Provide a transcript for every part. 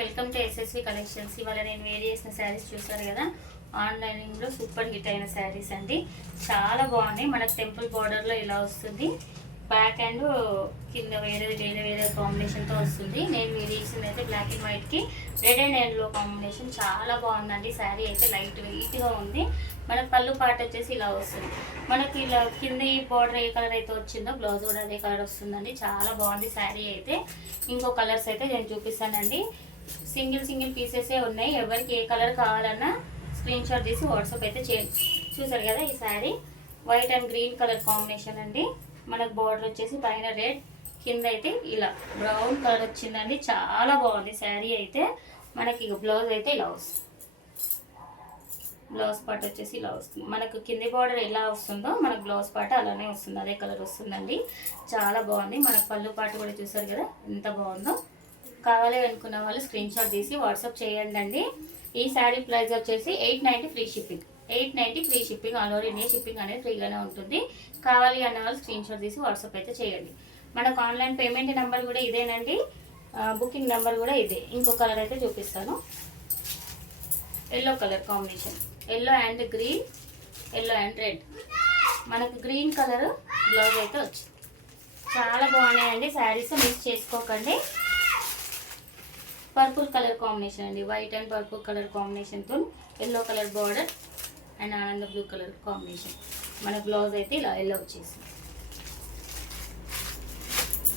Welcome to SSV collections. ఇవాళ నేను wear చేసిన శారీస్ చూసారు కదా, ఆన్లైన్లో సూపర్ హిట్ అయిన శారీస్ అండి. చాలా బాగున్నాయి. మనకు టెంపుల్ బార్డర్లో ఇలా వస్తుంది, బ్యాక్ అండ్ కింద వేరే కాంబినేషన్తో వస్తుంది. నేను వేర్ చేసింది అయితే బ్లాక్ అండ్ వైట్కి రెడ్ అండ్ ఎల్లో కాంబినేషన్. చాలా బాగుందండి. శారీ అయితే లైట్ వెయిట్గా ఉంది. మనకు పళ్ళు పాట వచ్చేసి ఇలా వస్తుంది. మనకి ఇలా కింద ఈ బార్డర్ ఏ కలర్ అయితే వచ్చిందో బ్లౌజ్ కూడా అదే కలర్ వస్తుందండి. చాలా బాగుంది శారీ అయితే. ఇంకో కలర్స్ అయితే నేను చూపిస్తానండి. సింగిల్ పీసెసే ఉన్నాయి. ఎవరికి ఏ కలర్ కావాలన్నా స్క్రీన్ షాట్ తీసి వాట్సాప్ అయితే చేయండి. చూసారు కదా, ఈ sari white and green colour combination అండి. మనకు బార్డర్ వచ్చేసి పైన రెడ్, కింద అయితే ఇలా బ్రౌన్ కలర్ వచ్చిందండి. చాలా బాగుంది శారీ అయితే. మనకి బ్లౌజ్ అయితే ఇలా వస్తుంది. బ్లౌజ్ పార్ట్ వచ్చేసి ఇలా వస్తుంది. మనకు కింది బార్డర్ ఎలా వస్తుందో మనకు బ్లౌజ్ పార్ట్ అలానే వస్తుంది, అదే కలర్ వస్తుందండి. చాలా బాగుంది. మనకు పళ్ళు పార్ట్ కూడా చూసారు కదా ఎంత బాగుందో. కావాలి అనుకున్న వాళ్ళు స్క్రీన్ షాట్ తీసి వాట్సాప్ చేయండి అండి. ఈ శారీ ప్రైస్ వచ్చేసి 890 free shipping. 890 free shipping. All over India shipping అనేది ఫ్రీగానే ఉంటుంది. కావాలి అన్న వాళ్ళు స్క్రీన్ షాట్ తీసి వాట్సాప్ అయితే చేయండి. మనకు ఆన్లైన్ పేమెంట్ నెంబర్ కూడా ఇదేనండి, బుకింగ్ నెంబర్ కూడా ఇదే. ఇంకో కలర్ అయితే చూపిస్తాను. Yellow colour combination, yellow and green, yellow and red. మనకు గ్రీన్ కలర్ బ్లౌజ్ అయితే వచ్చింది. చాలా బాగున్నాయండి శారీస్, మిస్ చేసుకోకండి. పర్పుల్ కలర్ కాంబినేషన్ అండి, వైట్ అండ్ పర్పుల్ కలర్ కాంబినేషన్తో ఎల్లో కలర్ బార్డర్ అండ్ ఆనంద బ్లూ కలర్ కాంబినేషన్. మన బ్లౌజ్ అయితే ఇలా ఎల్లో వచ్చేసింది.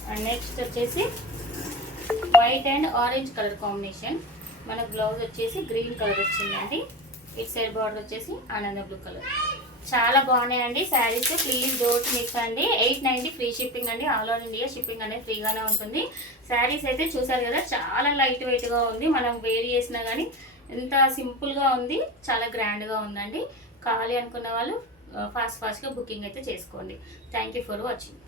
అండ్ నెక్స్ట్ వచ్చేసి white and orange colour combination. మన బ్లౌజ్ వచ్చేసి గ్రీన్ కలర్ వచ్చిందండి. ఇటు సైడ్ బార్డర్ వచ్చేసి ఆనంద బ్లూ కలర్. చాలా బాగున్నాయండి శారీస్. ప్లీజ్ డోంట్ మిస్ అండి. 890 ఫ్రీ షిప్పింగ్ అండి. ఆల్ ఓవర్ ఇండియా షిప్పింగ్ అనేది ఫ్రీగానే ఉంటుంది. శారీస్ అయితే చూసారు కదా, చాలా లైట్ వెయిట్గా ఉంది. మనం వేర్ చేసినా కానీ ఎంత సింపుల్గా ఉంది, చాలా గ్రాండ్గా ఉందండి. కావాలి అనుకున్న వాళ్ళు ఫాస్ట్గా బుకింగ్ అయితే చేసుకోండి. Thank you for watching.